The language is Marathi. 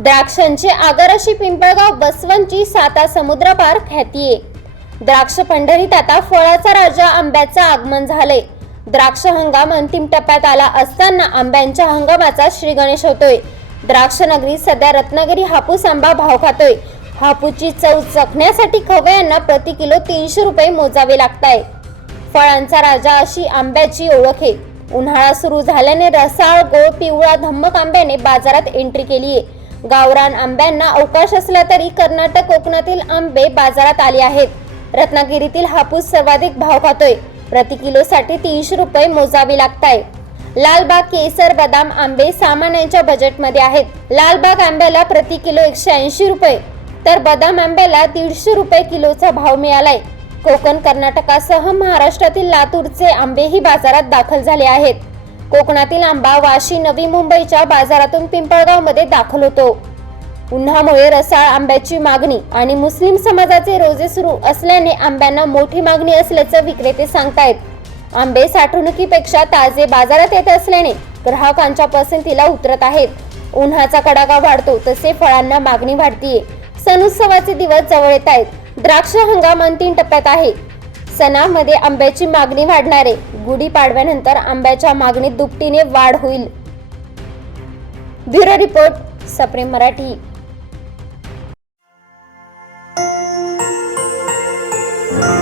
द्राक्षांची आगाराशी पिंपळगाव बसवंतची साता समुद्रपार ख्याती आहे द्राक्ष पंढरीत आता फळाचा राजा आंब्याचं आगमन झाले द्राक्ष हंगाम अंतिम टप्प्यात आला असताना आंब्यांच्या हंगामाचा श्री गणेश होतोय. द्राक्षनगरी सध्या रत्नागिरी हापूस आंबा भाव खातोय. हापूसची चव चखण्यासाठी खवयांना प्रति किलो तीनशे रुपये मोजावे लागताय. फळांचा राजा अशी आंब्याची ओळख आहे. उन्हाळा सुरू झाल्याने रसाळ गोळ पिवळा धम्मक आंब्याने बाजारात एंट्री केली आहे गावरान आंब्यांना अवकाश असला तरी कर्नाटक कोकणातील आंबे बाजारात आले आहेत. रत्नागिरीतील हापूस सर्वाधिक भाव खातोय प्रति किलोसाठी तीनशे रुपये मोजावे लागताय. लालबाग केसर बदाम आंबे सामान्यांच्या बजेटमध्ये आहेत. लालबाग आंब्याला प्रति किलो एकशे ऐंशी रुपये. तर बदाम आंब्याला दीडशे रुपये किलोचा भाव मिळालाय. कोकण कर्नाटकासह महाराष्ट्रातील लातूरचे आंबेही बाजारात दाखल झाले आहेत. कोकणातील आंबा वाशी नवी मुंबईच्या बाजारातून पिंपळगावमध्ये दाखल होतो. उन्हामुळे रसाळ आंब्याची मागणी आणि मुस्लिम समाजाचे रोजे सुरू असल्याने आंब्यांना मोठी मागणी असल्याचं विक्रेते सांगतायत. आंबे साठवणुकीपेक्षा ताजे बाजारात येत असल्याने ग्राहकांच्या पसंतीला उतरत आहेत. उन्हाचा कडाका वाढतो तसे फळांना मागणी वाढतीये. सण उत्सवाचे दिवस जवळ येत आहेत. द्राक्ष हंगाम अंतिम टप्प्यात आहे. सणामध्ये आंब्याची मागणी वाढणार आहे गुढीपाडव्यानंतर आंब्याच्या मागणीत दुपटीने वाढ होईल ब्युरो रिपोर्ट सप्रेम मराठी Thank you.